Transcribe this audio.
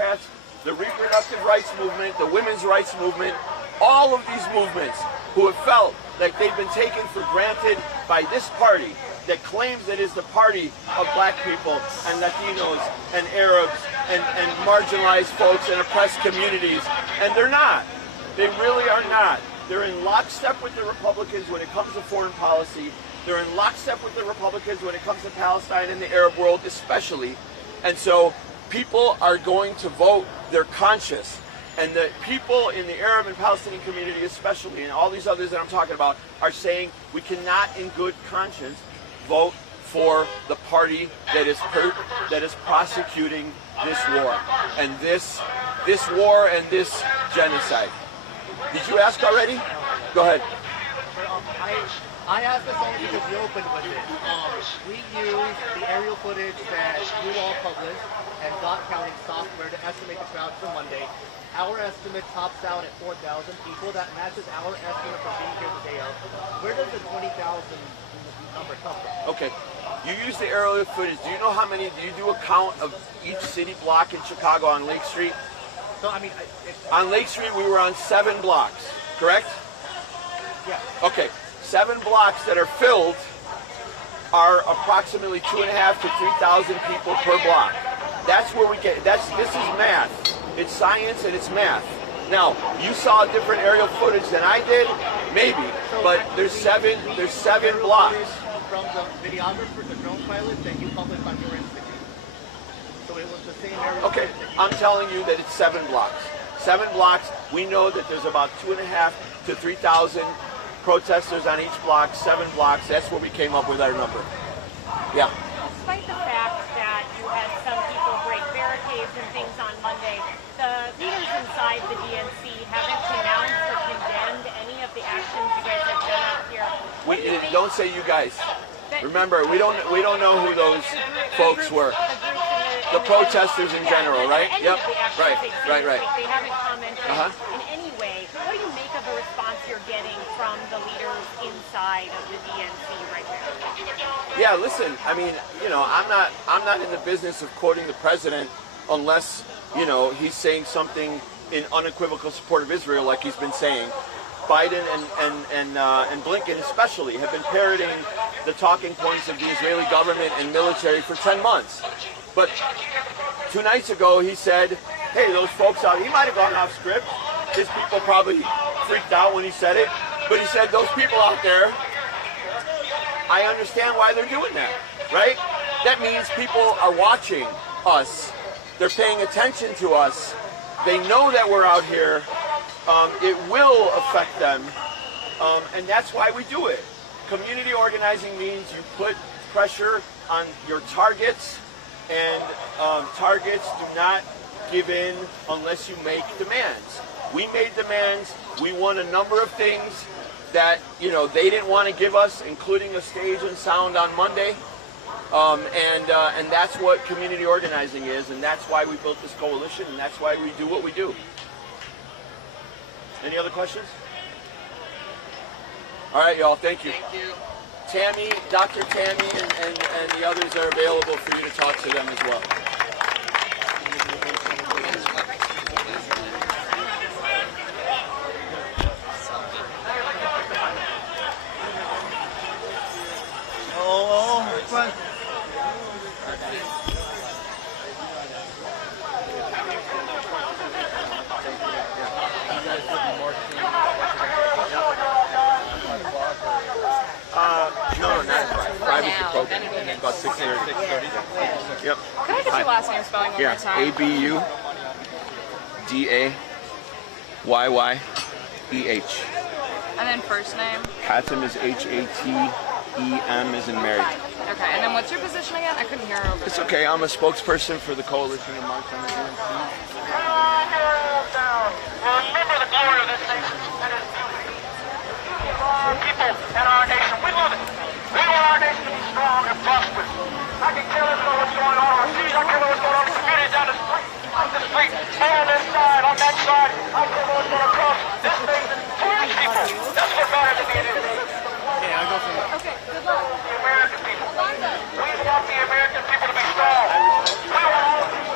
Democrats, the reproductive rights movement, the women's rights movement, all of these movements who have felt like they've been taken for granted by this party that claims that is the party of black people and Latinos and Arabs and marginalized folks and oppressed communities. And they're not. They really are not. They're in lockstep with the Republicans when it comes to foreign policy. They're in lockstep with the Republicans when it comes to Palestine and the Arab world especially. And so people are going to vote their conscience. And the people in the Arab and Palestinian community especially, and all these others that I'm talking about, are saying we cannot in good conscience vote for the party that is prosecuting this war and this war and this genocide. Did you ask already? Go ahead. I asked this only because you opened with it. We use the aerial footage that you all published and dot counting software to estimate the crowd for Monday. Our estimate tops out at 4,000 people. That matches our estimate for being here the day of. Where does the 20,000 number come from? Okay. You use the aerial footage. Do you know how many? Do you do a count of each city block in Chicago on Lake Street? So, I mean, on Lake Street, we were on 7 blocks, correct? Yeah. Okay. 7 blocks that are filled are approximately 2,500 to 3,000 people per block. That's where we get. This is math. It's science and it's math. Now, you saw different aerial footage than I did, maybe, but there's seven blocks. From the videographer, the drone pilot that you published on your Instagram. So it was the same area. Okay, I'm telling you that it's 7 blocks. 7 blocks. We know that there's about 2,500 to 3,000 protesters on each block. 7 blocks. That's where we came up with our number. Yeah. Despite the fact that you had some people break barricades and things on Monday, the leaders inside the DNC haven't denounced or condemned any of the actions you guys have done out here. Don't say you guys. Remember, we don't know who those folks were. The protesters in general, right? Yep. Right. They haven't commented in any way. What do you make of the response you're getting from the leaders inside of the DNC right now? Yeah, listen, I mean, I'm not in the business of quoting the president unless, he's saying something in unequivocal support of Israel like he's been saying. Biden and Blinken especially have been parroting the talking points of the Israeli government and military for 10 months. But 2 nights ago he said, hey, those folks out, he might have gone off script. His people probably freaked out when he said it. But he said, those people out there, I understand why they're doing that, right? That means people are watching us. They're paying attention to us. They know that we're out here. It will affect them, and that's why we do it. Community organizing means you put pressure on your targets, and targets do not give in unless you make demands. We made demands. We won a number of things that they didn't want to give us, including a stage and sound on Monday, and that's what community organizing is, and that's why we built this coalition, and that's why we do what we do. Any other questions? All right, y'all. Thank you. Thank you. Tammy, Dr. Tammy, and the others are available for you to talk to them as well. No, not private to program. About 6:30. Yep. Can I get your last name spelling one more time? A-B-U-D-A-Y-Y-E-H. And then first name? Hatem is H-A-T-E-M as in Mary. Okay, and then what's your position again? I couldn't hear her over It's there. okay, I'm a spokesperson for the coalition of March on the DNC. Remember the glory of this nation. People and our nation, we love it. We want our nation to be strong and prosperous. I can tell us what's going on overseas. I can tell what's going on in the community down the street, on this side, on that side. I can tell what's going across this nation for these people. That's what matters to me in this nation. Yeah, I'll go for that. Okay, good luck. The American people. We want the American people to be strong. We want all of them.